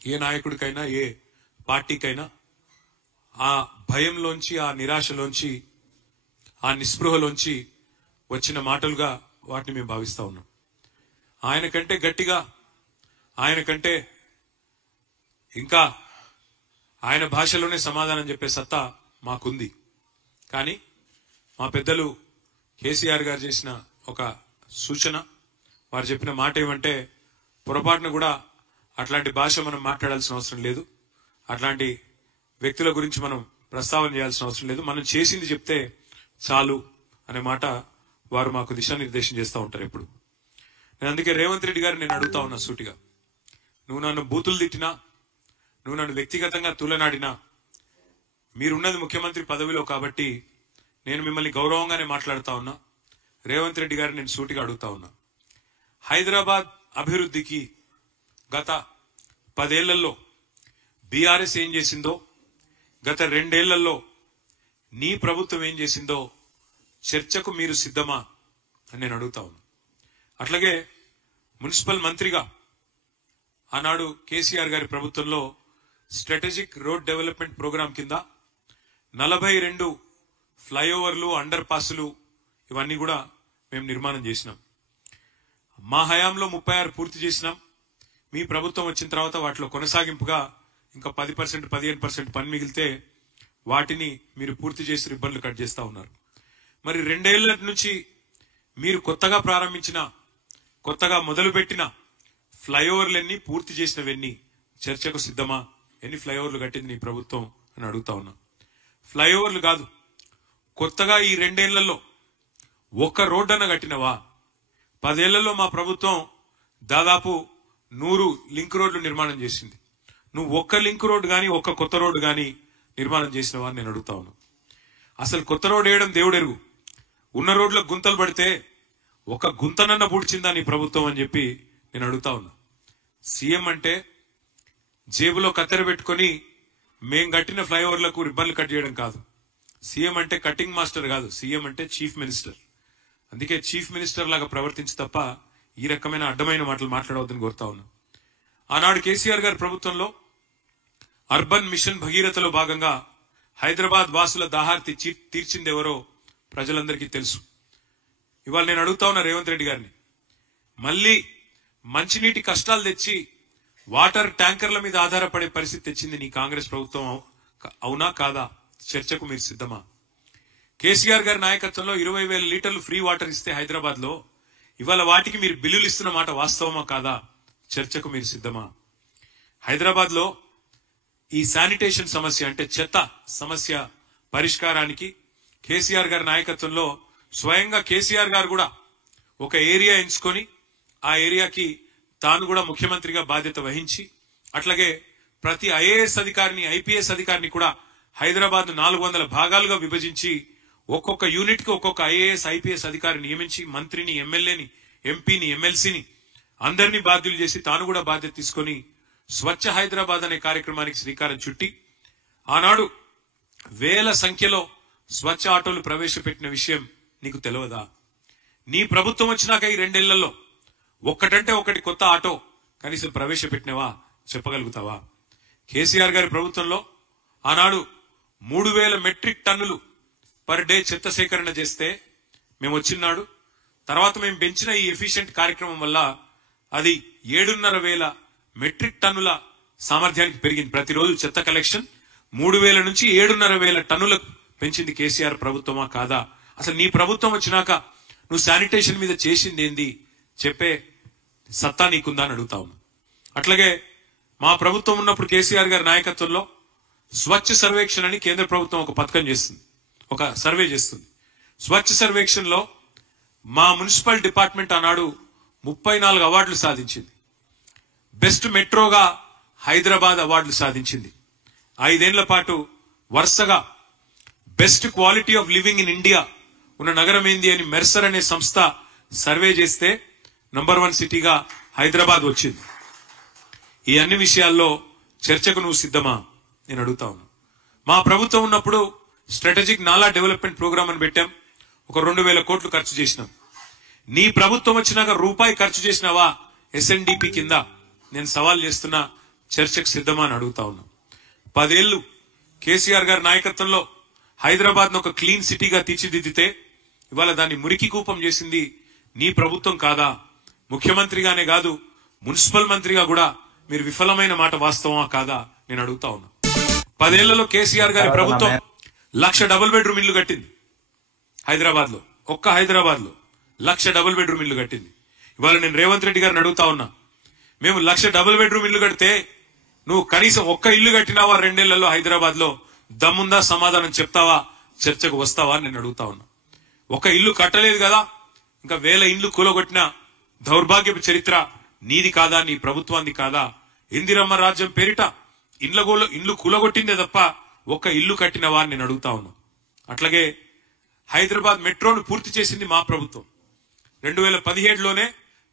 ఏ నాయకుడికైనా ఏ పార్టీకైనా ఆ భయంలోంచి, ఆ నిరాశలోంచి, ఆ నిస్పృహలోంచి వచ్చిన మాటలుగా వాటిని మేము భావిస్తా ఉన్నాం. ఆయన కంటే గట్టిగా, ఆయన కంటే ఇంకా ఆయన భాషలోనే సమాధానం చెప్పే సత్తా మాకుంది. కానీ మా పెద్దలు కేసీఆర్ గారు చేసిన ఒక సూచన, వారు చెప్పిన మాట ఏమంటే, పొరపాటున కూడా అట్లాంటి భాష మనం మాట్లాడాల్సిన అవసరం లేదు, అట్లాంటి వ్యక్తుల గురించి మనం ప్రస్తావన చేయాల్సిన అవసరం లేదు, మనం చేసింది చెప్తే చాలు అనే మాట వారు మాకు దిశానిర్దేశం చేస్తూ ఉంటారు ఎప్పుడు. నేను అందుకే రేవంత్ రెడ్డి గారు నేను అడుగుతా ఉన్నా సూటిగా, నువ్వు నన్ను బూతులు తిట్టినా, నువ్వు నన్ను వ్యక్తిగతంగా తూలనాడినా, మీరున్నది ముఖ్యమంత్రి పదవిలో కాబట్టి నేను మిమ్మల్ని గౌరవంగానే మాట్లాడుతా ఉన్నా. రేవంత్ రెడ్డి గారిని నేను సూటిగా అడుగుతా ఉన్నా, హైదరాబాద్ అభివృద్ధికి గత 10 ఏళ్లలో బీఆర్ఎస్ ఏం చేసిందో, గత 2 ఏళ్లలో నీ ప్రభుత్వం ఏం చేసిందో చర్చకు మీరు సిద్ధమా అని నేను అడుగుతా ఉన్నా. అట్లాగే మున్సిపల్ మంత్రిగా ఆనాడు కేసీఆర్ గారి ప్రభుత్వంలో స్ట్రాటజిక్ రోడ్ డెవలప్మెంట్ ప్రోగ్రాం కింద 42 ఫ్లైఓవర్లు, అండర్ పాసులు ఇవన్నీ కూడా మేము నిర్మాణం చేసినాం. మా హయాంలో 36 పూర్తి చేసినాం. మీ ప్రభుత్వం వచ్చిన తర్వాత వాటిలో కొనసాగింపుగా ఇంకా 10%, 15% పని మిగిలితే వాటిని మీరు పూర్తి చేసి రిబ్బన్లు కట్ చేస్తా ఉన్నారు. మరి 2 ఏళ్ల నుంచి మీరు కొత్తగా ప్రారంభించిన, కొత్తగా మొదలుపెట్టిన ఫ్లైఓవర్లన్నీ, పూర్తి చేసినవన్నీ చర్చకు సిద్ధమా? ఎన్ని ఫ్లైఓవర్లు కట్టింది నీ ప్రభుత్వం అని అడుగుతా ఉన్నా. ఫ్లైఓవర్లు కాదు, కొత్తగా ఈ 2 ఏళ్లలో ఒక్క రోడ్డు అన్న కట్టినవా? 10 ఏళ్లలో మా ప్రభుత్వం దాదాపు 100 లింక్ రోడ్లు నిర్మాణం చేసింది. నువ్వు ఒక్క లింక్ రోడ్డు గాని, ఒక్క కొత్త రోడ్డు గాని నిర్మాణం చేసినవా అని నేను అడుగుతా ఉన్నా. అసలు కొత్త రోడ్డు వేయడం దేవుడెరుగు, ఉన్న రోడ్లకు గుంతలు పడితే ఒక గుంతనన్న పూడ్చిందా నీ ప్రభుత్వం అని చెప్పి నేను అడుగుతా ఉన్నా. సీఎం అంటే జేబులో కత్తెర పెట్టుకుని మేం కట్టిన ఫ్లైఓవర్లకు రిబ్బన్లు కట్ చేయడం కాదు. సీఎం అంటే కటింగ్ మాస్టర్ కాదు, సీఎం అంటే చీఫ్ మినిస్టర్. అందుకే చీఫ్ మినిస్టర్ లాగా ప్రవర్తించి తప్ప ఈ రకమైన అడ్డమైన మాటలు మాట్లాడవద్దని కోరుతా ఉన్నా. ఆనాడు కేసీఆర్ గారి ప్రభుత్వంలో అర్బన్ మిషన్ భగీరథలో భాగంగా హైదరాబాద్ వాసుల దాహార్తి తీర్చిందెవరో ప్రజలందరికీ తెలుసు. ఇవాళ నేను అడుగుతా ఉన్నా రేవంత్ రెడ్డి గారిని, మళ్ళీ మంచినీటి కష్టాలు తెచ్చి వాటర్ ట్యాంకర్ల మీద ఆధారపడే పరిస్థితి తెచ్చింది నీ కాంగ్రెస్ ప్రభుత్వం, అవునా కాదా? చర్చకు మీరు సిద్ధమా? కేసీఆర్ గారి నాయకత్వంలో 20,000 లీటర్లు ఫ్రీ వాటర్ ఇస్తే హైదరాబాద్ లో ఇవాళ వాటికి మీరు బిల్లులు ఇస్తున్న మాట వాస్తవమా కాదా? చర్చకు మీరు సిద్ధమా? హైదరాబాద్ లో ఈ శానిటేషన్ సమస్య, అంటే చెత్త సమస్య పరిష్కారానికి కేసీఆర్ గారి నాయకత్వంలో స్వయంగా కేసీఆర్ గారు కూడా ఒక ఏరియా ఎంచుకొని ఆ ఏరియాకి తాను కూడా ముఖ్యమంత్రిగా బాధ్యత వహించి, అట్లాగే ప్రతి ఐఏఎస్ అధికారిని, ఐపీఎస్ అధికారిని కూడా హైదరాబాద్ 400 భాగాలుగా విభజించి ఒక్కొక్క యూనిట్ కి ఒక్కొక్క ఐఏఎస్, ఐపీఎస్ అధికారిని నియమించి మంత్రిని, ఎమ్మెల్యేని, ఎంపీని, ఎమ్మెల్సీని అందరినీ బాధ్యులు చేసి తాను కూడా బాధ్యత తీసుకొని స్వచ్ఛ హైదరాబాద్ అనే కార్యక్రమానికి శ్రీకారం చుట్టి ఆనాడు వేల సంఖ్యలో స్వచ్ఛ ఆటోలు ప్రవేశపెట్టిన విషయం నీకు తెలియదా? నీ ప్రభుత్వం వచ్చినాక ఈ 2 ఏళ్లలో ఒక్కటంటే ఒకటి కొత్త ఆటో కనీసం ప్రవేశపెట్టినవా? చెప్పగలుగుతావా? కేసీఆర్ గారి ప్రభుత్వంలో ఆనాడు 3,000 మెట్రిక్ టన్నులు పర్ డే చెత్త సేకరణ చేస్తే మేము వచ్చినాడు, తర్వాత మేము పెంచిన ఈ ఎఫిషియెంట్ కార్యక్రమం వల్ల అది 7,500 మెట్రిక్ టన్నుల సామర్థ్యానికి పెరిగింది. ప్రతిరోజు చెత్త కలెక్షన్ 3,000 నుంచి 7,500 టన్నులకు పెంచింది కేసీఆర్ ప్రభుత్వమా కాదా? అసలు నీ ప్రభుత్వం వచ్చినాక నువ్వు శానిటేషన్ మీద చేసింది ఏంది చెప్పే సత్తా నీకుందా అని అడుగుతా ఉన్నా. అట్లాగే మా ప్రభుత్వం ఉన్నప్పుడు కేసీఆర్ గారి నాయకత్వంలో స్వచ్ఛ సర్వేక్షణ అని కేంద్ర ప్రభుత్వం ఒక పథకం చేస్తుంది, ఒక సర్వే చేస్తుంది. స్వచ్ఛ సర్వేక్షణ లో మా మున్సిపల్ డిపార్ట్మెంట్ ఆనాడు 34 అవార్డులు సాధించింది. బెస్ట్ మెట్రోగా హైదరాబాద్ అవార్డులు సాధించింది. 5 ఏళ్ల పాటు వరుసగా best quality of living in India ఉన్న నగరం ఏంది అని మెర్సర్ అనే సంస్థ సర్వే చేస్తే నంబర్ 1 సిటీగా హైదరాబాద్ వచ్చింది. ఈ అన్ని విషయాల్లో చర్చకు నువ్వు సిద్ధమా నేను అడుగుతా ఉన్నా. మా ప్రభుత్వం ఉన్నప్పుడు స్ట్రాటజిక్ నాలా డెవలప్మెంట్ ప్రోగ్రామ్ అని పెట్టాం, ఒక 2,000 కోట్లు ఖర్చు చేసినాం. నీ ప్రభుత్వం వచ్చినాక రూపాయి ఖర్చు చేసినావా ఎస్ఎన్డిపి కింద? నేను సవాల్ చేస్తున్నా, చర్చకు సిద్ధమా అని అడుగుతా ఉన్నాం. 10 ఏళ్లు కేసీఆర్ గారి నాయకత్వంలో హైదరాబాద్ ను ఒక క్లీన్ సిటీగా తీర్చిదిద్దితే ఇవాళ దాన్ని మురికి కూపం చేసింది నీ ప్రభుత్వం కాదా? ముఖ్యమంత్రిగానే కాదు, మున్సిపల్ మంత్రిగా కూడా మీరు విఫలమైన మాట వాస్తవమా కాదా నేను అడుగుతా ఉన్నా. 10 ఏళ్లలో కేసీఆర్ గారి ప్రభుత్వం 1,00,000 డబుల్ బెడ్రూమ్ ఇల్లు కట్టింది. హైదరాబాద్ లో, ఒక్క హైదరాబాద్ లో 1,00,000 డబుల్ బెడ్రూమ్ ఇల్లు కట్టింది. ఇవాళ నేను రేవంత్ రెడ్డి గారిని అడుగుతా ఉన్నా, మేము 1,00,000 డబుల్ బెడ్రూమ్ ఇల్లు కడితే నువ్వు కనీసం ఒక్క ఇల్లు కట్టినావా 2 ఏళ్లలో హైదరాబాద్ లో? దమ్ముందా? సమాధానం చెప్తావా? చర్చకు వస్తావా అని నేను అడుగుతా ఉన్నా. ఒక ఇల్లు కట్టలేదు కదా, ఇంకా 1000 ఇండ్లు కూలగొట్టిన దౌర్భాగ్యపు చరిత్ర నీది కాదా? నీ ప్రభుత్వాన్ని కాదా? ఇందిరమ్మ రాజ్యం పేరిట ఇండ్లు కూలగొట్టిందే తప్ప ఒక్క ఇల్లు కట్టినవా అని నేను అడుగుతా ఉన్నా. అట్లాగే హైదరాబాద్ మెట్రోను పూర్తి చేసింది మా ప్రభుత్వం. 2017లోనే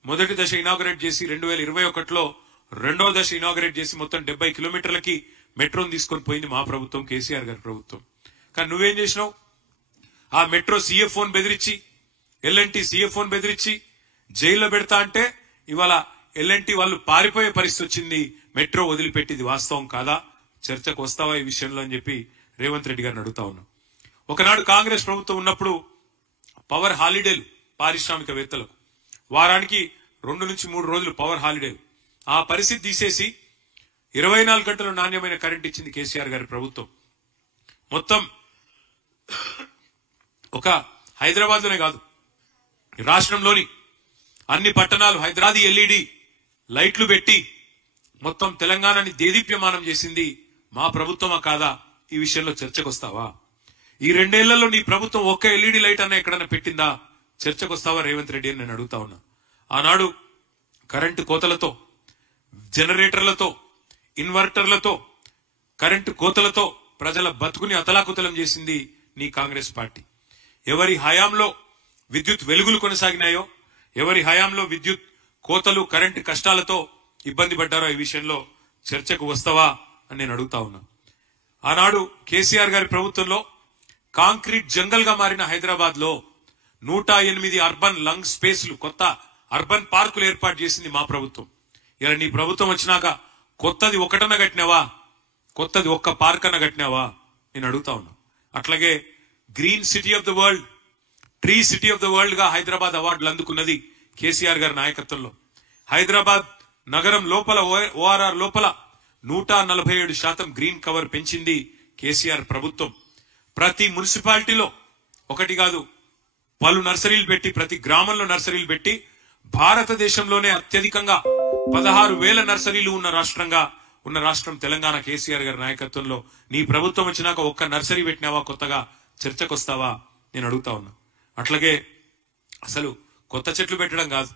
మొదటి దశ ఇనాగరేట్ చేసి 2021లో రెండవ దశ ఇనాగరేట్ చేసి మొత్తం 70 కిలోమీటర్లకి మెట్రోను తీసుకొని పోయింది మా ప్రభుత్వం, కేసీఆర్ గారి ప్రభుత్వం. కానీ నువ్వేం చేసినావు? ఆ మెట్రో CFOని బెదిరించి, L&T CFOని బెదిరించి జైల్లో పెడతా అంటే ఇవాళ L&T వాళ్ళు పారిపోయే పరిస్థితి వచ్చింది. మెట్రో వదిలిపెట్టింది వాస్తవం కాదా? చర్చకు వస్తావా ఈ విషయంలో అని చెప్పి రేవంత్ రెడ్డి గారిని అడుగుతా ఉన్నాం. ఒకనాడు కాంగ్రెస్ ప్రభుత్వం ఉన్నప్పుడు పవర్ హాలిడేలు పారిశ్రామికవేత్తలకు, వారానికి 2 నుంచి 3 రోజులు పవర్ హాలిడేలు. ఆ పరిస్థితి తీసేసి 24 గంటలు నాణ్యమైన కరెంట్ ఇచ్చింది కేసీఆర్ గారి ప్రభుత్వం. మొత్తం ఒక హైదరాబాద్ లోనే కాదు, రాష్ట్రంలోని అన్ని పట్టణాలు హైదరాబాదీ LED లైట్లు పెట్టి మొత్తం తెలంగాణని దేదీప్యమానం చేసింది మా ప్రభుత్వమా కాదా? ఈ విషయంలో చర్చకు వస్తావా? ఈ 2 ఏళ్లలో నీ ప్రభుత్వం ఒక్క LED లైట్ అన్న ఎక్కడన్నా పెట్టిందా? చర్చకు వస్తావా రేవంత్ రెడ్డి అని నేను అడుగుతా ఉన్నా. ఆనాడు కరెంటు కోతలతో, జనరేటర్లతో, ఇన్వర్టర్లతో, కరెంటు కోతలతో ప్రజల బతుకుని అతలాకుతలం చేసింది నీ కాంగ్రెస్ పార్టీ. ఎవరి హయాంలో విద్యుత్ వెలుగులు కొనసాగినాయో, ఎవరి హయాంలో విద్యుత్ కోతలు, కరెంటు కష్టాలతో ఇబ్బంది పడ్డారో ఈ విషయంలో చర్చకు వస్తావా అని నేను అడుగుతా ఉన్నా. ఆనాడు కేసీఆర్ గారి ప్రభుత్వంలో కాంక్రీట్ జంగల్ గా మారిన హైదరాబాద్ లో 108 అర్బన్ లంగ్ స్పేస్లు, కొత్త అర్బన్ పార్కులు ఏర్పాటు చేసింది మా ప్రభుత్వం. ఇలా నీ ప్రభుత్వం వచ్చినాక కొత్తది ఒకటన్న కట్టినావా? కొత్తది ఒక్క పార్క్ అన్న కట్టినావా నేను అడుగుతా ఉన్నా. అట్లాగే green city of the world, tree city of the world గా హైదరాబాద్ అవార్డులు అందుకున్నది కేసీఆర్ గారి నాయకత్వంలో. హైదరాబాద్ నగరం లోపల, ORR లోపల 147% గ్రీన్ కవర్ పెంచింది కేసీఆర్ ప్రభుత్వం. ప్రతి మున్సిపాలిటీలో ఒకటి కాదు, పలు నర్సరీలు పెట్టి, ప్రతి గ్రామంలో నర్సరీలు పెట్టి భారతదేశంలోనే అత్యధికంగా 16,000 నర్సరీలు ఉన్న రాష్ట్రం తెలంగాణ. కేసీఆర్ గారి నాయకత్వంలో నీ ప్రభుత్వం వచ్చినాక ఒక్క నర్సరీ పెట్టినావా? కొత్తగా చర్చకు వస్తావా నేను అడుగుతా ఉన్నా. అట్లాగే అసలు కొత్త చెట్లు పెట్టడం కాదు,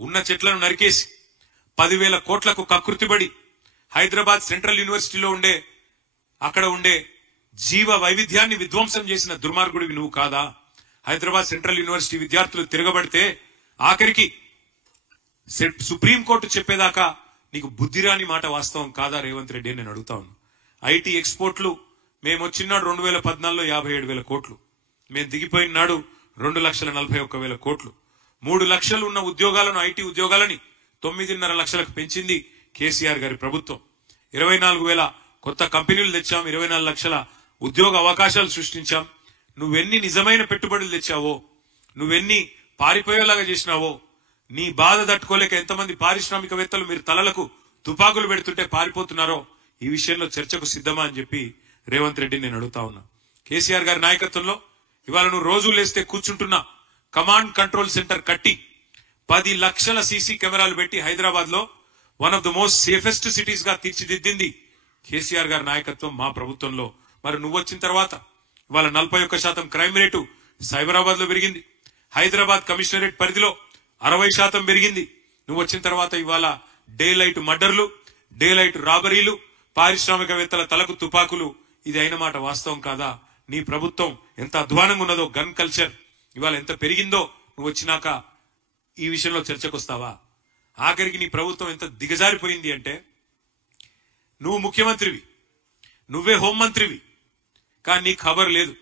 ఉన్న చెట్లను నరికేసి 10,000 కోట్లకు కకృతిపడి హైదరాబాద్ సెంట్రల్ యూనివర్సిటీలో అక్కడ ఉండే జీవ వైవిధ్యాన్ని విధ్వంసం చేసిన దుర్మార్గుడివి నువ్వు కాదా? హైదరాబాద్ సెంట్రల్ యూనివర్సిటీ విద్యార్థులు తిరగబడితే ఆఖరికి సుప్రీంకోర్టు చెప్పేదాకా నీకు బుద్ధిరాని మాట వాస్తవం కాదా రేవంత్ రెడ్డి అని నేను అడుగుతా ఉన్నా. IT ఎక్స్పోర్ట్లు మేము వచ్చినాడు 2014లో 57,000 కోట్లు, మేము దిగిపోయిన నాడు 2,41,000 కోట్లు. 3 లక్షలు ఉన్న ఉద్యోగాలను, IT ఉద్యోగాలని 9.5 లక్షలకు పెంచింది కేసీఆర్ గారి ప్రభుత్వం. 24,000 కొత్త కంపెనీలు తెచ్చాం, 24 లక్షల ఉద్యోగ అవకాశాలు సృష్టించాం. నువ్వెన్ని నిజమైన పెట్టుబడులు తెచ్చావో, నువ్వెన్ని పారిపోయేలాగా చేసినావో, నీ బాధ తట్టుకోలేక ఎంతమంది పారిశ్రామికవేత్తలు మీరు తలలకు తుపాకులు పెడుతుంటే పారిపోతున్నారో ఈ విషయంలో చర్చకు సిద్ధమా అని చెప్పి రేవంత్ రెడ్డి నేను అడుగుతా ఉన్నా. కేసీఆర్ గారి నాయకత్వంలో ఇవాళ నువ్వు రోజు లేస్తే కూర్చుంటున్నా కమాండ్ కంట్రోల్ సెంటర్ కట్టి 10 లక్షల సీసీ కెమెరాలు పెట్టి హైదరాబాద్ లో one of the most safest cities గా తీర్చిదిద్దింది కేసీఆర్ గారి నాయకత్వం మా ప్రభుత్వంలో. మరి నువ్వు వచ్చిన తర్వాత ఇవాళ 41% క్రైమ్ రేటు సైబరాబాద్ లో పెరిగింది. హైదరాబాద్ కమిషనరేట్ పరిధిలో 60% పెరిగింది. నువ్వు వచ్చిన తర్వాత ఇవాళ డే లైట్ మర్డర్లు, డే లైట్ రాబరీలు, పారిశ్రామికవేత్తల తలకు తుపాకులు, ఇది అయిన మాట వాస్తవం కాదా? నీ ప్రభుత్వం ఎంత అధ్వానంగా ఉన్నదో, గన్ కల్చర్ ఇవాళ ఎంత పెరిగిందో నువ్వు వచ్చినాక ఈ విషయంలో చర్చకు వస్తావా? ఆఖరికి నీ ప్రభుత్వం ఎంత దిగజారిపోయింది అంటే, నువ్వు ముఖ్యమంత్రివి, నువ్వే హోంమంత్రివి, కానీ నీకు ఖబర్ లేదు.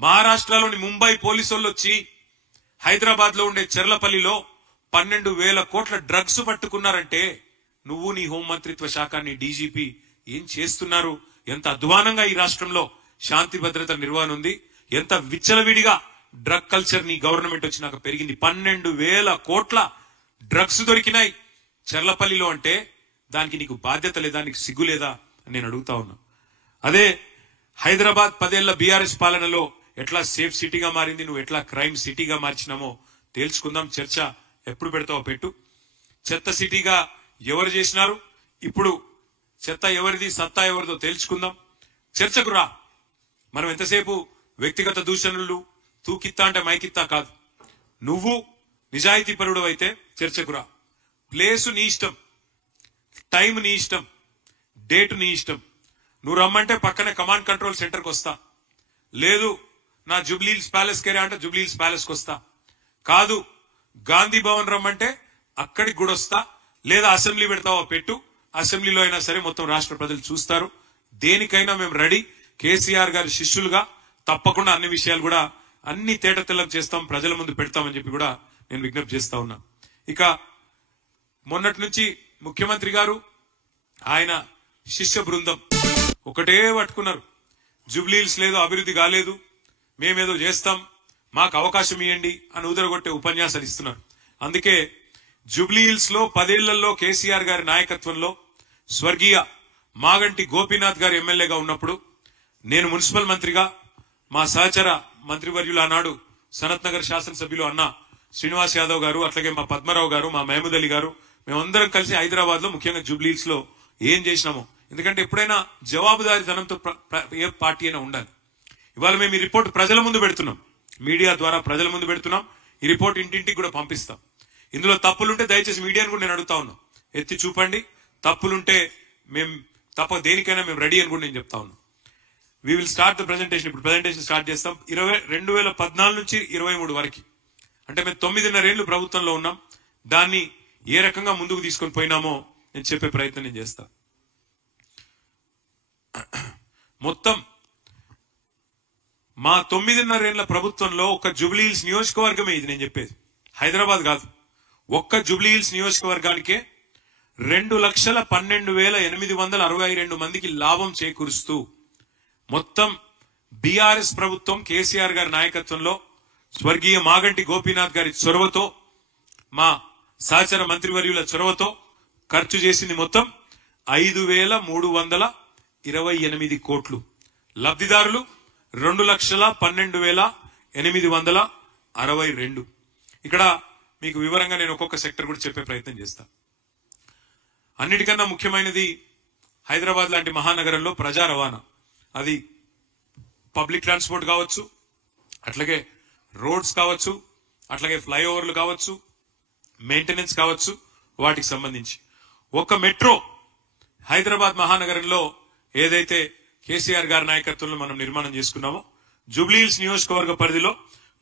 మహారాష్ట్రలోని ముంబై పోలీసులు వచ్చి హైదరాబాద్ లో ఉండే చెర్లపల్లిలో 12,000 కోట్ల డ్రగ్స్ పట్టుకున్నారంటే నువ్వు నీ హోంమంత్రిత్వ శాఖ నీ డీజీపీ ఏం చేస్తున్నారు? ఎంత అధ్వానంగా ఈ రాష్ట్రంలో శాంతి భద్రత నిర్వహణ ఉంది, ఎంత విచ్చలవిడిగా డ్రగ్ కల్చర్ నీ గవర్నమెంట్ వచ్చినాక పెరిగింది. 12,000 కోట్ల డ్రగ్స్ దొరికినాయి చెర్లపల్లిలో అంటే దానికి నీకు బాధ్యత లేదా, నీకు సిగ్గు లేదా అని నేను అడుగుతా ఉన్నా. అదే హైదరాబాద్ 10 ఏళ్ల బీఆర్ఎస్ పాలనలో ఎట్లా సేఫ్ సిటీగా మారింది, నువ్వు ఎట్లా క్రైమ్ సిటీగా మార్చినామో తేల్చుకుందాం. చర్చ ఎప్పుడు పెడతావో పెట్టు. చెత్త సిటీగా ఎవరు చేసినారు, ఇప్పుడు చెత్త ఎవరిది, సత్తా ఎవరిదో తేల్చుకుందాం. చర్చకు రా. మనం ఎంతసేపు వ్యక్తిగత దూషణలు, తూకిత్తా అంటే మైకిత్తా కాదు. నువ్వు నిజాయితీ పరుడు అయితే చర్చకు రా. ప్లేసు నీ ఇష్టం, టైం నీ ఇష్టం, డేట్ నీ ఇష్టం. నువ్వు రమ్మంటే పక్కనే కమాండ్ కంట్రోల్ సెంటర్కి వస్తా. లేదు నా జూబ్లీహిల్స్ ప్యాలెస్ కెరా అంటే జూబ్లీహిల్స్ ప్యాలెస్ కి వస్తా. కాదు గాంధీ భవన్ రమ్మంటే అక్కడికి కూడా వస్తా. లేదా అసెంబ్లీ పెడతావా పెట్టు, అసెంబ్లీలో అయినా సరే మొత్తం రాష్ట్ర ప్రజలు చూస్తారు. దేనికైనా మేము రెడీ. కేసీఆర్ గారి శిష్యులుగా తప్పకుండా అన్ని విషయాలు కూడా అన్ని తేటతెల్లం చేస్తాం, ప్రజల ముందు పెడతామని చెప్పి కూడా నేను విజ్ఞప్తి చేస్తా ఉన్నా. ఇక మొన్నటి నుంచి ముఖ్యమంత్రి గారు ఆయన శిష్య బృందం ఒకటే పట్టుకున్నారు. జూబ్లీహిల్స్ లేదు, అభివృద్ధి కాలేదు, మేమేదో చేస్తాం, మాకు అవకాశం ఇవ్వండి అని ఉదరగొట్టే ఉపన్యాసాలు ఇస్తున్నారు. అందుకే జూబ్లీహిల్స్ లో 10 ఏళ్లలో కేసీఆర్ గారి నాయకత్వంలో స్వర్గీయ మాగంటి గోపీనాథ్ గారు ఎమ్మెల్యేగా ఉన్నప్పుడు నేను మున్సిపల్ మంత్రిగా, మా సహచర మంత్రివర్యులు ఆనాడు సనత్ నగర్ శాసనసభ్యులు అన్న శ్రీనివాస్ యాదవ్ గారు, అట్లాగే మా పద్మరావు గారు, మా మహమూద్ అలీ గారు, మేమందరం కలిసి హైదరాబాద్ లో ముఖ్యంగా జూబ్లీహిల్స్ లో ఏం చేసినామో, ఎందుకంటే ఎప్పుడైనా జవాబుదారీతనంతో ఏ పార్టీ అయినా ఉండాలి. ఇవాళ మేము ఈ రిపోర్ట్ ప్రజల ముందు పెడుతున్నాం, మీడియా ద్వారా ప్రజల ముందు పెడుతున్నాం. ఈ రిపోర్ట్ ఇంటింటికి కూడా పంపిస్తాం. ఇందులో తప్పులుంటే దయచేసి మీడియాను కూడా నేను అడుగుతా ఉన్నా, ఎత్తి చూపండి. తప్పులుంటే మేము దేనికైనా మేము రెడీ అని కూడా నేను చెప్తా ఉన్నా. We will start the presentation. ఇప్పుడు ప్రెజెంటేషన్ స్టార్ట్ చేస్తాం. 2014 నుంచి 23 వరకు, అంటే మేము 9.5 ఏళ్లు ప్రభుత్వంలో ఉన్నాం. దాన్ని ఏ రకంగా ముందుకు తీసుకొని పోయినామో నేను చెప్పే ప్రయత్నం నేను చేస్తా. మొత్తం మా 9.5 ఏళ్ల ప్రభుత్వంలో ఒక్క జూబ్లీహిల్స్ నియోజకవర్గమే ఇది నేను చెప్పేది, హైదరాబాద్ కాదు. ఒక్క జూబ్లీహిల్స్ నియోజకవర్గానికే 2,12,862 మందికి లాభం చేకూరుస్తూ మొత్తం బీఆర్ఎస్ ప్రభుత్వం కేసీఆర్ గారి నాయకత్వంలో స్వర్గీయ మాగంటి గోపీనాథ్ గారి చొరవతో, మా సహచర మంత్రివర్యుల చొరవతో ఖర్చు చేసింది మొత్తం 5,328 కోట్లు. లబ్ధిదారులు 2,12,862. ఇక్కడ మీకు వివరంగా నేను ఒక్కొక్క సెక్టర్ కూడా చెప్పే ప్రయత్నం చేస్తా. అన్నిటికన్నా ముఖ్యమైనది హైదరాబాద్ లాంటి మహానగరంలో ప్రజా రవాణా. అది పబ్లిక్ ట్రాన్స్పోర్ట్ కావచ్చు, అట్లాగే రోడ్స్ కావచ్చు, అట్లాగే ఫ్లైఓవర్లు కావచ్చు, మెయింటెనెన్స్ కావచ్చు, వాటికి సంబంధించి ఒక మెట్రో హైదరాబాద్ మహానగరంలో ఏదైతే కేసీఆర్ గారి నాయకత్వంలో మనం నిర్మాణం చేసుకున్నామో, జూబ్లీహిల్స్ నియోజకవర్గ పరిధిలో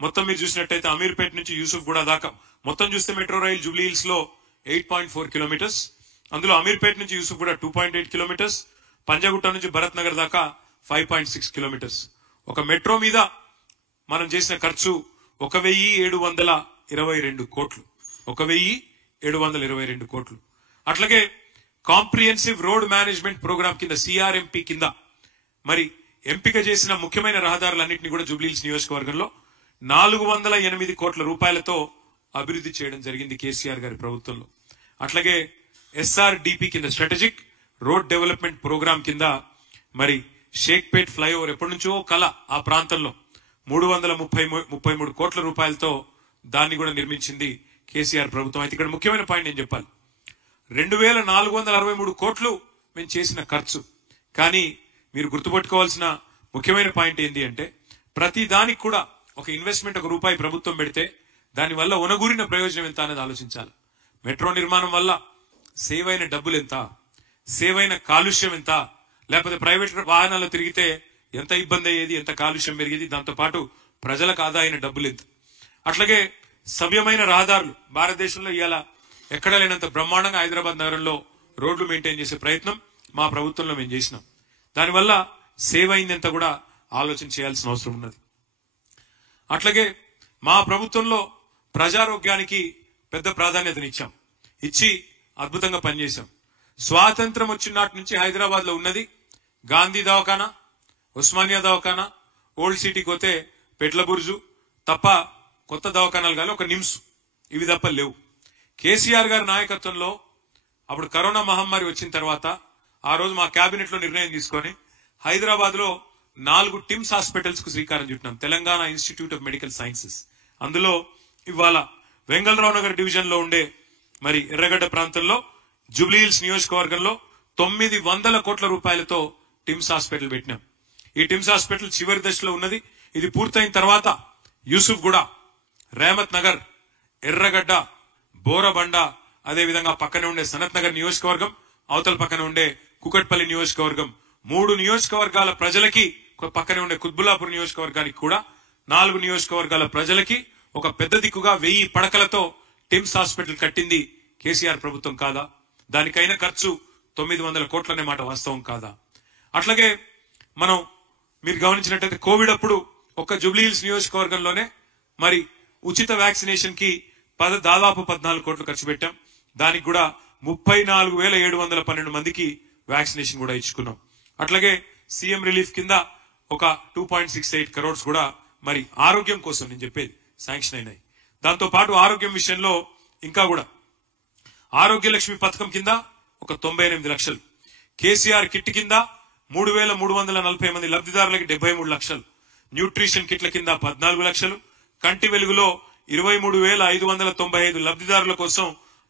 మొత్తం మీరు చూసినట్టయితే అమీర్పేట నుంచి యూసుఫ్ గూడ దాకా మొత్తం చూస్తే మెట్రో రైల్ జూబ్లీహిల్స్ లో 8.4 కిలోమీటర్స్. అందులో అమీర్పేట నుంచి యూసుఫ్ గూడ 2.8 కిలోమీటర్స్, పంజగుట్ట నుంచి భరత్ నగర్ దాకా 5.6 కిలోమీటర్స్. ఒక మెట్రో మీద మనం చేసిన ఖర్చు 1,722 కోట్లు. 1,722 కోట్లు. అట్లాగే కాంప్రిహెన్సివ్ రోడ్ మేనేజ్మెంట్ ప్రోగ్రామ్ కింద సిఆర్ఎంపీ కింద మరి ఎంపిక చేసిన ముఖ్యమైన రహదారులన్నింటినీ కూడా జూబ్లీహిల్స్ నియోజకవర్గంలో 408 కోట్ల రూపాయలతో అభివృద్ధి చేయడం జరిగింది కేసీఆర్ గారి ప్రభుత్వంలో. అట్లాగే ఎస్ఆర్డిపి కింద స్ట్రాటజిక్ రోడ్ డెవలప్మెంట్ ప్రోగ్రామ్ కింద మరి షేక్పేట్ ఫ్లైఓవర్ ఎప్పటి నుంచో కల ఆ ప్రాంతంలో 333 కోట్ల రూపాయలతో దాన్ని కూడా నిర్మించింది కేసీఆర్ ప్రభుత్వం. అయితే ఇక్కడ ముఖ్యమైన పాయింట్ నేను చెప్పాలి, 2,463 కోట్లు మేము చేసిన ఖర్చు. కానీ మీరు గుర్తుపెట్టుకోవాల్సిన ముఖ్యమైన పాయింట్ ఏంటి అంటే, ప్రతి దానికి కూడా ఒక ఇన్వెస్ట్మెంట్, ఒక రూపాయి ప్రభుత్వం పెడితే దానివల్ల ఒనగూరిన ప్రయోజనం ఎంత అనేది ఆలోచించాలి. మెట్రో నిర్మాణం వల్ల సేవ్ అయిన డబ్బులు ఎంత, సేవ్ అయిన కాలుష్యం ఎంత, లేకపోతే ప్రైవేట్ వాహనాల్లో తిరిగితే ఎంత ఇబ్బంది అయ్యేది, ఎంత కాలుష్యం పెరిగేది, దాంతో పాటు ప్రజలకు ఆదా అయిన డబ్బులు ఎంత. అట్లాగే సవ్యమైన రహదారులు భారతదేశంలో ఇవాళ ఎక్కడ లేనంత బ్రహ్మాండంగా హైదరాబాద్ నగరంలో రోడ్లు మెయింటైన్ చేసే ప్రయత్నం మా ప్రభుత్వంలో మేము చేసినాం. దానివల్ల సేవ్ అయిందంతా కూడా ఆలోచన చేయాల్సిన అవసరం ఉన్నది. అట్లాగే మా ప్రభుత్వంలో ప్రజారోగ్యానికి పెద్ద ప్రాధాన్యతనిచ్చాం, ఇచ్చి అద్భుతంగా పనిచేశాం. స్వాతంత్రం వచ్చిన నాటి నుంచి హైదరాబాద్ లో ఉన్నది గాంధీ దవాఖానా, ఉస్మానియా దవాఖానా, ఓల్డ్ సిటీకి పోతే పెట్ల బుర్జు తప్ప కొత్త దవాఖానాలు కానీ ఒక నిమ్స్, ఇవి తప్ప లేవు. కేసీఆర్ గారి నాయకత్వంలో అప్పుడు కరోనా మహమ్మారి వచ్చిన తర్వాత ఆ రోజు మా కేబినెట్ లో నిర్ణయం తీసుకొని హైదరాబాద్ లో 4 టిమ్స్ హాస్పిటల్స్ కు శ్రీకారం చుట్టినాం. Telangana institute of medical sciences. అందులో ఇవాళ వెంగళరావు నగర్ డివిజన్ లో ఉండే మరి ఎర్రగడ్డ ప్రాంతంలో జూబ్లీహిల్స్ నియోజకవర్గంలో 900 కోట్ల రూపాయలతో టిమ్స్ హాస్పిటల్ పెట్టినాం. ఈ టిమ్స్ హాస్పిటల్ చివరి దశలో ఉన్నది. ఇది పూర్తయిన తర్వాత యూసుఫ్ గూడ, రేమత్ నగర్, ఎర్రగడ్డ, బోరబండ, అదేవిధంగా పక్కనే ఉండే సనత్ నగర్ నియోజకవర్గం, అవతల పక్కన ఉండే కుకట్పల్లి నియోజకవర్గం, 3 నియోజకవర్గాల ప్రజలకి, పక్కనే ఉండే కుత్బుల్లాపూర్ నియోజకవర్గానికి కూడా 4 నియోజకవర్గాల ప్రజలకి ఒక పెద్ద దిక్కుగా 1000 పడకలతో టిమ్స్ హాస్పిటల్ కట్టింది కేసీఆర్ ప్రభుత్వం కాదా? దానికైన ఖర్చు 900 కోట్లనే మాట వాస్తవం కాదా? అట్లాగే మనం మీరు గమనించినట్టయితే కోవిడ్ అప్పుడు ఒక్క జూబ్లీహిల్స్ నియోజకవర్గంలోనే మరి ఉచిత వ్యాక్సినేషన్ కి దాదాపు 14 కోట్లు ఖర్చు పెట్టాం. దానికి కూడా 34,712 మందికి వ్యాక్సినేషన్ కూడా ఇచ్చుకున్నాం. అట్లాగే సీఎం రిలీఫ్ కింద ఒక 2.68 crores కూడా మరి ఆరోగ్యం కోసం నేను చెప్పేది శాంక్షన్ అయినాయి. దాంతో పాటు ఆరోగ్యం విషయంలో ఇంకా కూడా ఆరోగ్య లక్ష్మి పథకం కింద ఒక 98 లక్షలు, కేసీఆర్ కిట్ కింద 3,340 మంది లబ్ధిదారులకి 73 లక్షలు, న్యూట్రిషన్ కిట్ల కింద 14 లక్షలు, కంటి వెలుగులో 23,595 లబ్ధిదారుల కోసం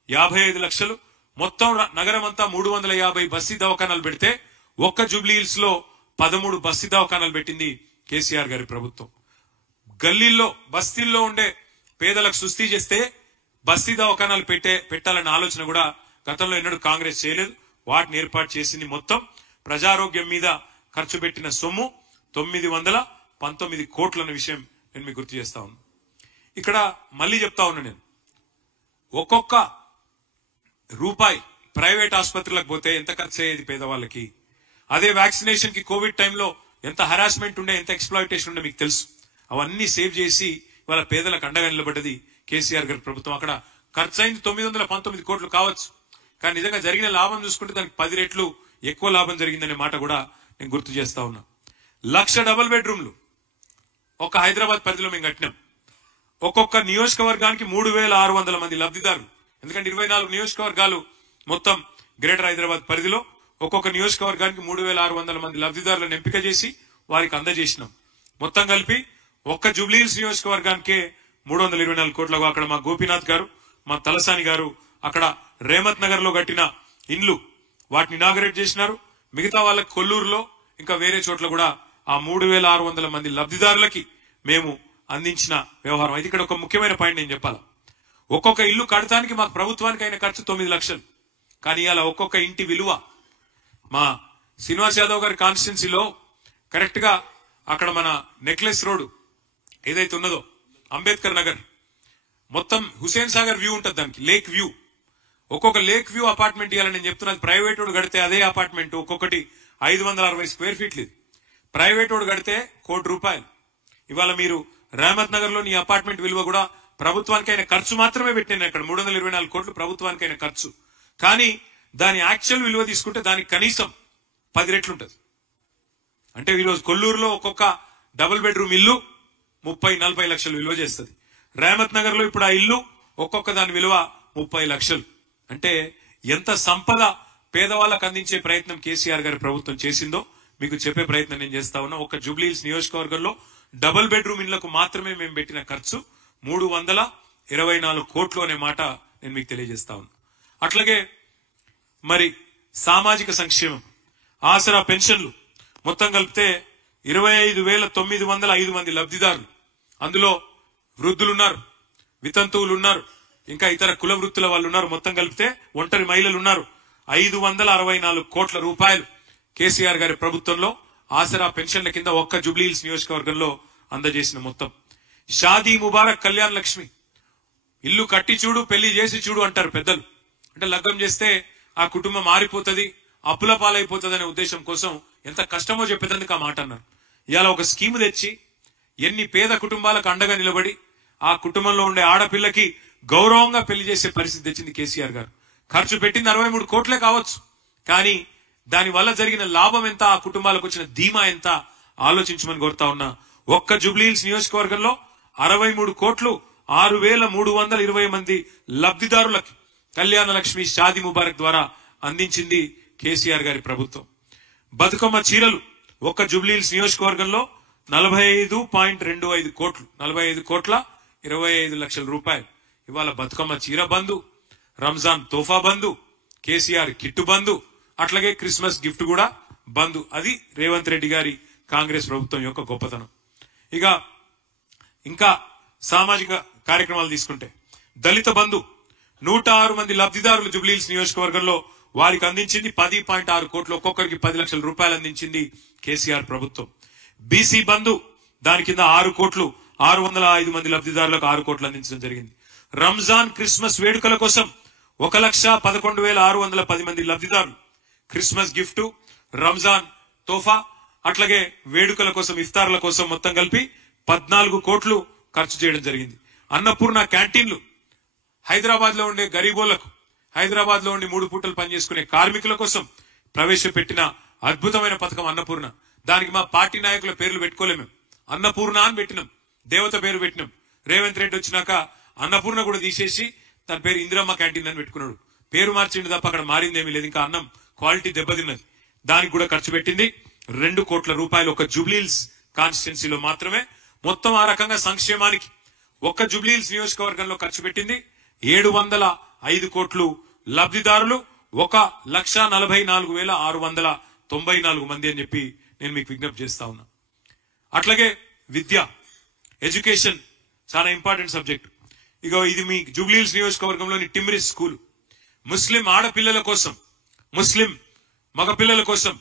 55 లక్షలు, మొత్తం నగరం అంతా 350 బస్తీ దవాఖానాలు పెడితే ఒక్క జూబ్లీహిల్స్ లో 13 బస్తీ దవాఖానాలు పెట్టింది కేసీఆర్ గారి ప్రభుత్వం. గల్లీల్లో బస్తీల్లో ఉండే పేదలకు సుస్థి చేస్తే బస్తీ దవాఖానాలు పెట్టాలన్న ఆలోచన కూడా గతంలో ఎన్నడూ కాంగ్రెస్ చేయలేదు. వాటిని ఏర్పాటు చేసింది. మొత్తం ప్రజారోగ్యం మీద ఖర్చు పెట్టిన సొమ్ము 919 కోట్లన్న విషయం నేను మీకు గుర్తు చేస్తా ఉన్నా. ఇక్కడ మళ్ళీ చెప్తా ఉన్నా, నేను ఒక్కొక్క రూపాయి ప్రైవేట్ ఆసుపత్రులకు పోతే ఎంత ఖర్చు అయ్యేది పేదవాళ్ళకి. అదే వ్యాక్సినేషన్ కి కోవిడ్ టైంలో ఎంత హరాస్మెంట్ ఉండే, ఎంత ఎక్స్ప్లాయిటేషన్ ఉండే మీకు తెలుసు. అవన్నీ సేవ్ చేసి వాళ్ళ పేదలకు అండగా నిలబడ్డది కేసీఆర్ గారి ప్రభుత్వం. అక్కడ ఖర్చు అయింది 919 కోట్లు కావచ్చు, కానీ నిజంగా జరిగిన లాభం చూసుకుంటే దానికి 10 రెట్లు ఎక్కువ లాభం జరిగిందనే మాట కూడా నేను గుర్తు చేస్తా ఉన్నా. 1,00,000 డబుల్ బెడ్రూమ్లు ఒక హైదరాబాద్ పరిధిలో మేము కట్టినాం. ఒక్కొక్క నియోజకవర్గానికి 3,600 మంది లబ్ధిదారులు. ఎందుకంటే 24 నియోజకవర్గాలు మొత్తం గ్రేటర్ హైదరాబాద్ పరిధిలో ఒక్కొక్క నియోజకవర్గానికి 3,600 మంది లబ్ధిదారులను ఎంపిక చేసి వారికి అందజేసినాం. మొత్తం కలిపి ఒక్క జూబ్లీహిల్స్ నియోజకవర్గానికే 324 కోట్లకు అక్కడ మా గోపీనాథ్ గారు, మా తలసాని గారు అక్కడ రేమత్ నగర్ లో కట్టిన ఇండ్లు వాటిని ఇనాగరేట్ చేసినారు. మిగతా వాళ్ళకి కొల్లూరులో ఇంకా వేరే చోట్ల కూడా ఆ 3,600 మంది లబ్ధిదారులకి మేము అందించిన వ్యవహారం. అయితే ఇక్కడ ఒక ముఖ్యమైన పాయింట్ నేను చెప్పాలా. ఒక్కొక్క ఇల్లు కడటానికి మాకు ప్రభుత్వానికి అయిన ఖర్చు 9 లక్షలు. కానీ ఇలా ఒక్కొక్క ఇంటి విలువ మా శ్రీనివాస్ యాదవ్ గారి కాన్స్టిట్యున్సీలో కరెక్ట్ గా అక్కడ మన నెక్లెస్ రోడ్ ఏదైతే ఉన్నదో అంబేద్కర్ నగర్ మొత్తం హుసేన్ సాగర్ వ్యూ ఉంటుంది, దానికి లేక్ వ్యూ. ఒక్కొక్క లేక్ వ్యూ అపార్ట్మెంట్ ఇవ్వాలని నేను చెప్తున్నది. ప్రైవేట్ వాడు కడితే అదే అపార్ట్మెంట్ ఒక్కొక్కటి 560 స్క్వేర్ ఫీట్లు. ఇది ప్రైవేట్ వాడు కడితే ₹1 కోటి. ఇవాళ మీరు రేమత్ నగర్ లోని అపార్ట్మెంట్ విలువ కూడా ప్రభుత్వానికి అయిన ఖర్చు మాత్రమే పెట్టిన అక్కడ 324 కోట్లు ప్రభుత్వానికి అయిన ఖర్చు. కానీ దాని యాక్చువల్ విలువ తీసుకుంటే దానికి కనీసం 10 రెట్లు ఉంటుంది. అంటే ఈరోజు కొల్లూరులో ఒక్కొక్క డబుల్ బెడ్రూమ్ ఇల్లు 30-40 లక్షలు విలువ చేస్తుంది. రేమత్ నగర్ లో ఇప్పుడు ఆ ఇల్లు ఒక్కొక్క దాని విలువ 30 లక్షలు. అంటే ఎంత సంపద పేదవాళ్ళకు అందించే ప్రయత్నం కేసీఆర్ గారి ప్రభుత్వం చేసిందో మీకు చెప్పే ప్రయత్నం నేను చేస్తా ఉన్నా. ఒక జూబ్లీహిల్స్ నియోజకవర్గంలో డబుల్ బెడ్రూమ్ ఇళ్లకు మాత్రమే మేము పెట్టిన ఖర్చు 324 కోట్లు అనే మాట నేను మీకు తెలియజేస్తా ఉన్నా. అట్లాగే మరి సామాజిక సంక్షేమం, ఆసరా పెన్షన్లు మొత్తం కలిపితే 25,905 మంది లబ్ధిదారులు. అందులో వృద్ధులున్నారు, వితంతువులు ఉన్నారు, ఇంకా ఇతర కుల వృత్తుల వాళ్ళు ఉన్నారు. మొత్తం కలిపితే ఒంటరి మహిళలు ఉన్నారు. 564 కోట్ల రూపాయలు కేసీఆర్ గారి ప్రభుత్వంలో ఆసరా పెన్షన్ల కింద ఒక్క జూబ్లీహిల్స్ నియోజకవర్గంలో అందజేసిన మొత్తం. షాదీ ముబారక్ కళ్యాణ్ లక్ష్మి, ఇల్లు కట్టి చూడు పెళ్లి చేసి చూడు అంటారు పెద్దలు. అంటే లగ్గం చేస్తే ఆ కుటుంబం మారిపోతుంది, అప్పుల పాలైపోతుంది అనే ఉద్దేశం కోసం ఎంత కష్టమో చెప్పేందుకు ఆ మాట అన్నారు. ఇవాళ ఒక స్కీమ్ తెచ్చి ఎన్ని పేద కుటుంబాలకు అండగా నిలబడి ఆ కుటుంబంలో ఉండే ఆడపిల్లకి గౌరవంగా పెళ్లి చేసే పరిస్థితి తెచ్చింది కేసీఆర్ గారు. ఖర్చు పెట్టింది 63 కోట్లే కావచ్చు, కానీ దాని వల్ల జరిగిన లాభం ఎంత, ఆ కుటుంబాలకు వచ్చిన ధీమా ఎంత ఆలోచించమని కోరుతా ఉన్నా. ఒక్క జూబ్లీహిల్స్ నియోజకవర్గంలో 63 కోట్లు 6,320 మంది లబ్ధిదారులకి కళ్యాణ లక్ష్మి షాదీ ముబారక్ ద్వారా అందించింది కేసీఆర్ గారి ప్రభుత్వం. బతుకమ్మ చీరలు ఒక్క జూబ్లీహిల్స్ నియోజకవర్గంలో 45.25 కోట్లు, 45 కోట్ల 25 లక్షల రూపాయలు. ఇవాళ బతుకమ్మ చీర బంధు, రంజాన్ తోఫా బంధు, కేసీఆర్ కిట్టు బంధు, అట్లాగే క్రిస్మస్ గిఫ్ట్ కూడా బంధు. అది రేవంత్ రెడ్డి గారి కాంగ్రెస్ ప్రభుత్వం యొక్క గొప్పతనం. ఇక ఇంకా సామాజిక కార్యక్రమాలు తీసుకుంటే దళిత బంధు 106 మంది లబ్ధిదారులు జూబ్లీహిల్స్ నియోజకవర్గంలో వారికి అందించింది 10.6 కోట్లు, ఒక్కొక్కరికి 10 లక్షల రూపాయలు అందించింది కేసీఆర్ ప్రభుత్వం. బీసీ బంధు దాని కింద 6 కోట్లు 605 మంది లబ్ధిదారులకు 6 కోట్లు అందించడం జరిగింది. రంజాన్ క్రిస్మస్ వేడుకల కోసం 1,11,610 మంది లబ్ధిదారులు క్రిస్మస్ గిఫ్ట్, రంజాన్ తోఫా, అట్లాగే వేడుకల కోసం ఇఫ్తార్ల కోసం మొత్తం కలిపి 14 కోట్లు ఖర్చు చేయడం జరిగింది. అన్నపూర్ణ క్యాంటీన్లు హైదరాబాద్ లో ఉండే గరీబోళ్లకు, హైదరాబాద్ లో ఉండే 3 పూటలు పనిచేసుకునే కార్మికుల కోసం ప్రవేశపెట్టిన అద్భుతమైన పథకం అన్నపూర్ణ. దానికి మా పార్టీ నాయకుల పేర్లు పెట్టుకోలేము, అన్నపూర్ణ అని పెట్టినాం, దేవత పేరు పెట్టినాం. రేవంత్ రెడ్డి వచ్చినాక అన్నపూర్ణ కూడా తీసేసి తన పేరు ఇందిరమ్మ క్యాంటీన్ అని పెట్టుకున్నాడు. పేరు మార్చిండు తప్ప అక్కడ మారిందేమీ లేదు. ఇంకా అన్నం క్వాలిటీ దెబ్బతిన్నది. దానికి కూడా ఖర్చు పెట్టింది 2 కోట్ల రూపాయలు ఒక్క జూబ్లీహిల్స్ కాన్స్టిట్యున్సీలో మాత్రమే. మొత్తం ఆ రకంగా సంక్షేమానికి ఒక్క జూబ్లీహిల్స్ నియోజకవర్గంలో ఖర్చు పెట్టింది 705 కోట్లు. లబ్ధిదారులు 1,44,694 మంది అని చెప్పి నేను మీకు విజ్ఞప్తి చేస్తా ఉన్నా. అట్లాగే విద్య, ఎడ్యుకేషన్ చాలా ఇంపార్టెంట్ సబ్జెక్ట్. ఇక ఇది మీ జూబ్లీహిల్స్ నియోజకవర్గంలోని టిమ్రిస్ స్కూల్. ముస్లిం ఆడపిల్లల కోసం, ముస్లిం మగపిల్లల కోసం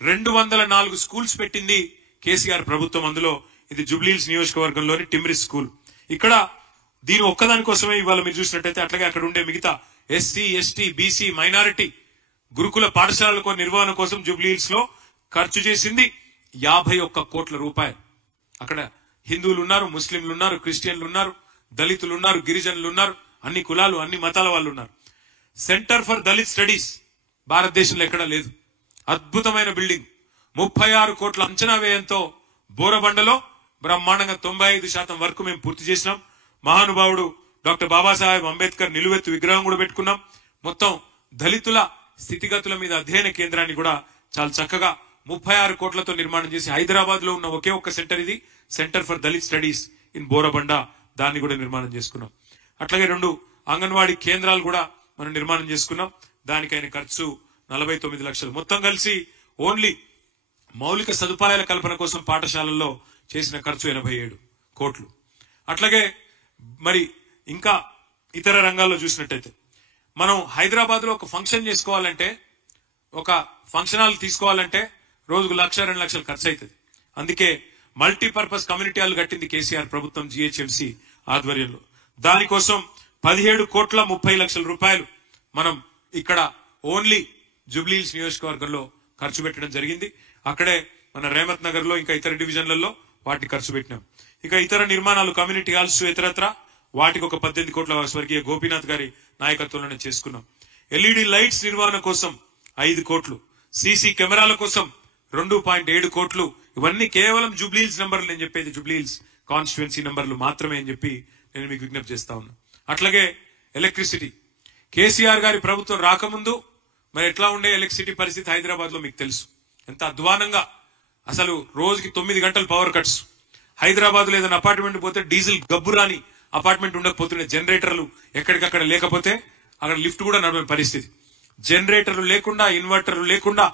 204 స్కూల్స్ పెట్టింది కేసీఆర్ ప్రభుత్వం. అందులో ఇది జూబ్లీహిల్స్ నియోజకవర్గంలోని టిమ్రిస్ స్కూల్. ఇక్కడ దీని ఒక్కదాని కోసమే ఇవాళ మీరు చూసినట్టయితే అట్లాగే అక్కడ ఉండే మిగతా ఎస్సీ, ఎస్టీ, బీసీ, మైనారిటీ గురుకుల పాఠశాలల నిర్వహణ కోసం జూబ్లీహిల్స్ లో ఖర్చు చేసింది 51 కోట్ల రూపాయలు. అక్కడ హిందువులు ఉన్నారు, ముస్లింలు ఉన్నారు, క్రిస్టియన్లు ఉన్నారు, దళితులు ఉన్నారు, గిరిజనులు ఉన్నారు, అన్ని కులాలు అన్ని మతాల వాళ్ళు ఉన్నారు. సెంటర్ ఫర్ దళిత్ స్టడీస్ భారతదేశంలో ఎక్కడా లేదు. అద్భుతమైన బిల్డింగ్ 36 కోట్ల అంచనా వ్యయంతో బోరబండలో బ్రహ్మాండంగా 95% వరకు మేము పూర్తి చేసినాం. మహానుభావుడు డాక్టర్ బాబాసాహెబ్ అంబేద్కర్ నిలువెత్తు విగ్రహం కూడా పెట్టుకున్నాం. మొత్తం దళితుల స్థితిగతుల మీద అధ్యయన కేంద్రాన్ని కూడా చాలా చక్కగా 36 కోట్లతో నిర్మాణం చేసి హైదరాబాద్ లో ఉన్న ఒకే ఒక్క సెంటర్ ఇది, centre for Dalit studies in Borabanda. దాన్ని కూడా నిర్మాణం చేసుకున్నాం. అట్లాగే 2 అంగన్వాడీ కేంద్రాలు కూడా మనం నిర్మాణం చేసుకున్నాం. దానికైన ఖర్చు 49 లక్షలు. మొత్తం కలిసి ఓన్లీ మౌలిక సదుపాయాల కల్పన కోసం పాఠశాలల్లో చేసిన ఖర్చు 87 కోట్లు. అట్లాగే మరి ఇంకా ఇతర రంగాల్లో చూసినట్టయితే మనం హైదరాబాద్ లో ఒక ఫంక్షన్ చేసుకోవాలంటే, ఒక ఫంక్షన్ హాల్ తీసుకోవాలంటే రోజుకు 1,00,000-2 లక్షలు ఖర్చు అవుతుంది. అందుకే మల్టీపర్పస్ కమ్యూనిటీ హాల్ కట్టింది కేసీఆర్ ప్రభుత్వం జీహెచ్ఎంసీ ఆధ్వర్యంలో. దానికోసం 17 కోట్ల 30 లక్షల రూపాయలు మనం ఇక్కడ ఓన్లీ జూబ్లీహిల్స్ నియోజకవర్గంలో ఖర్చు పెట్టడం జరిగింది. అక్కడే మన రేమత్ నగర్ లో ఇంకా ఇతర డివిజన్లలో వాటిని ఖర్చు పెట్టినాం. ఇక ఇతర నిర్మాణాలు కమ్యూనిటీ హాల్స్ ఇతరత్ర వాటికి ఒక 18 కోట్ల స్వర్గీయ గోపీనాథ్ గారి నాయకత్వంలోనే చేసుకున్నాం. ఎల్ఈడి లైట్స్ నిర్వహణ కోసం 5 కోట్లు, సీసీ కెమెరాల కోసం 2.7 కోట్లు. ఇవన్నీ కేవలం జూబ్లీహిల్స్ నంబర్లు, నేను చెప్పేది జూబ్లీహిల్స్ కాన్స్టిట్యుయెన్సీ నంబర్లు మాత్రమే అని చెప్పి నేను మీకు విజ్ఞప్తి చేస్తా ఉన్నా. అట్లాగే ఎలక్ట్రిసిటీ కేసీఆర్ గారి ప్రభుత్వం రాకముందు మరి ఎట్లా ఉండే ఎలక్ట్రిసిటీ పరిస్థితి హైదరాబాద్ లో మీకు తెలుసు. ఎంత అధ్వానంగా, అసలు రోజుకి 9 గంటలు పవర్ కట్స్. హైదరాబాద్ లో ఏదైనా అపార్ట్మెంట్ పోతే డీజిల్ గబ్బురాని అపార్ట్మెంట్ ఉండకపోతుండే, జనరేటర్లు ఎక్కడికక్కడ లేకపోతే అక్కడ లిఫ్ట్ కూడా నడవని పరిస్థితి. జనరేటర్లు లేకుండా, ఇన్వర్టర్లు లేకుండా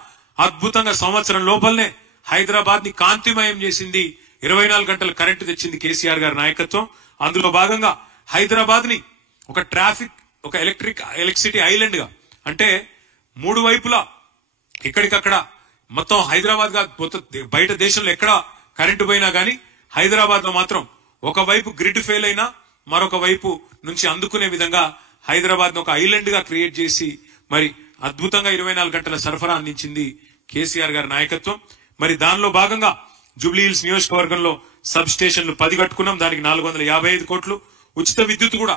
అద్భుతంగా సంవత్సరం లోపలనే హైదరాబాద్ ని కాంతిమయం చేసింది. 24 గంటలు కరెంటు తెచ్చింది కేసీఆర్ గారి నాయకత్వం. అందులో భాగంగా హైదరాబాద్ ని ఒక ట్రాఫిక్, ఒక ఎలక్ట్రిసిటీ ఐలాండ్ గా, అంటే 3 వైపులా ఎక్కడికక్కడ మొత్తం హైదరాబాద్ గా బయట దేశంలో ఎక్కడ కరెంటు పోయినా గానీ హైదరాబాద్ లో మాత్రం ఒకవైపు గ్రిడ్ ఫెయిల్ అయినా మరొక వైపు నుంచి అందుకునే విధంగా హైదరాబాద్ ను ఒక ఐలాండ్ గా క్రియేట్ చేసి మరి అద్భుతంగా 24 గంటల సరఫరా అందించింది కేసీఆర్ గారి నాయకత్వం. మరి దానిలో భాగంగా జూబ్లీహిల్స్ నియోజకవర్గంలో సబ్ స్టేషన్లు 10 కట్టుకున్నాం. దానికి 455 కోట్లు. ఉచిత విద్యుత్ కూడా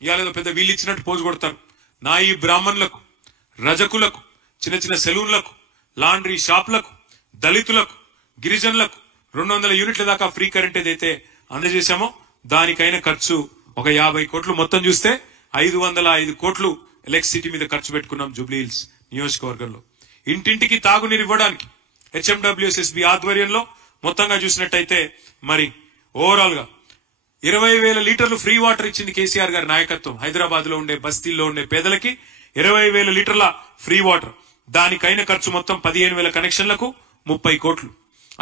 ఇవాళ పెద్ద వీళ్ళు ఇచ్చినట్టు పోజు కొడతారు. నాయి బ్రాహ్మణులకు, రజకులకు చిన్న చిన్న సెలూన్లకు, లాండ్రీ షాపులకు, దళితులకు, గిరిజనులకు 200 యూనిట్ల దాకా ఫ్రీ కరెంట్ ఏదైతే అందజేశామో దానికైన ఖర్చు ఒక 50 కోట్లు. మొత్తం చూస్తే 505 కోట్లు ఎలక్ట్రిసిటీ మీద ఖర్చు పెట్టుకున్నాం జూబ్లీ హిల్స్ నియోజకవర్గంలో. ఇంటింటికి తాగునీరు ఇవ్వడానికి హెచ్ఎండబ్ల్యూఎస్ఎస్బి ఆధ్వర్యంలో మొత్తంగా చూసినట్టయితే మరి ఓవరాల్ గా 20,000 లీటర్లు ఫ్రీ వాటర్ ఇచ్చింది కేసీఆర్ గారి నాయకత్వం. హైదరాబాద్ లో ఉండే బస్తీల్లో ఉండే పేదలకి 20,000 లీటర్ల ఫ్రీ వాటర్. దానికైన ఖర్చు మొత్తం 15,000 కనెక్షన్లకు 30 కోట్లు.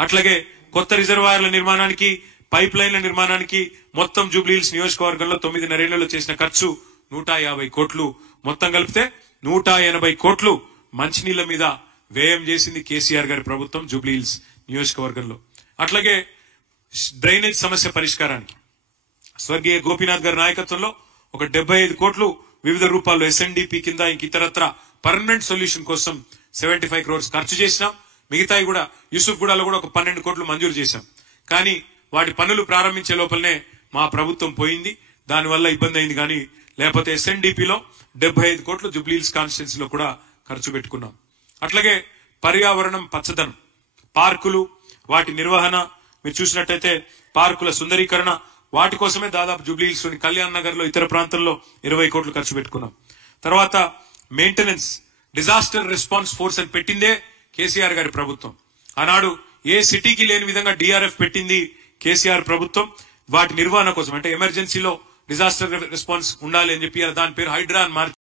అట్లాగే కొత్త రిజర్వాయర్ల నిర్మాణానికి, పైప్ లైన్ల నిర్మాణానికి మొత్తం జూబ్లీ హిల్స్ నియోజకవర్గంలో 9.5 ఏళ్లలో చేసిన ఖర్చు 150 కోట్లు. మొత్తం కలిపితే 180 కోట్లు మంచినీళ్ల మీద వ్యయం చేసింది కేసీఆర్ గారి ప్రభుత్వం జూబ్లీ హిల్స్ నియోజకవర్గంలో. అట్లాగే డ్రైనేజ్ సమస్య పరిష్కారానికి స్వర్గీయ గోపీనాథ్ గారి నాయకత్వంలో ఒక 75 కోట్లు వివిధ రూపాల్లో ఎస్ఎన్డిపి కింద ఇంక ఇతరత్ర పర్మనెంట్ సొల్యూషన్ కోసం 75 crores ఖర్చు చేసినాం. మిగతాయి కూడా యూసుఫ్ గూడలో కూడా ఒక 12 కోట్లు మంజూరు చేశాం. కానీ వాటి పనులు ప్రారంభించే లోపలనే మా ప్రభుత్వం పోయింది. దానివల్ల ఇబ్బంది అయింది. కానీ లేకపోతే ఎస్ఎన్డిపిలో 75 కోట్లు జూబ్లీ హిల్స్ కాన్స్టిట్యున్సీలో కూడా ఖర్చు పెట్టుకున్నాం. అట్లాగే పర్యావరణం, పచ్చదనం, పార్కులు, వాటి నిర్వహణ మీరు చూసినట్టయితే పార్కుల సుందరీకరణ, వాటి కోసమే దాదాపు జూబ్లీ హిల్స్ లోని కళ్యాణ్ నగర్ లో ఇతర ప్రాంతాల్లో 20 కోట్లు ఖర్చు పెట్టుకున్నాం. తర్వాత మెయింటెనెన్స్, డిజాస్టర్ రెస్పాన్స్ ఫోర్స్ అని పెట్టిందే కేసీఆర్ గారి ప్రభుత్వం. ఆనాడు ఏ సిటీకి లేని విధంగా డిఆర్ఎఫ్ పెట్టింది కేసీఆర్ ప్రభుత్వం. వాటి నిర్వహణ కోసం అంటే ఎమర్జెన్సీలో డిజాస్టర్ రెస్పాన్స్ ఉండాలి అని చెప్పి దాని పేరు హైడ్రా అని మార్చి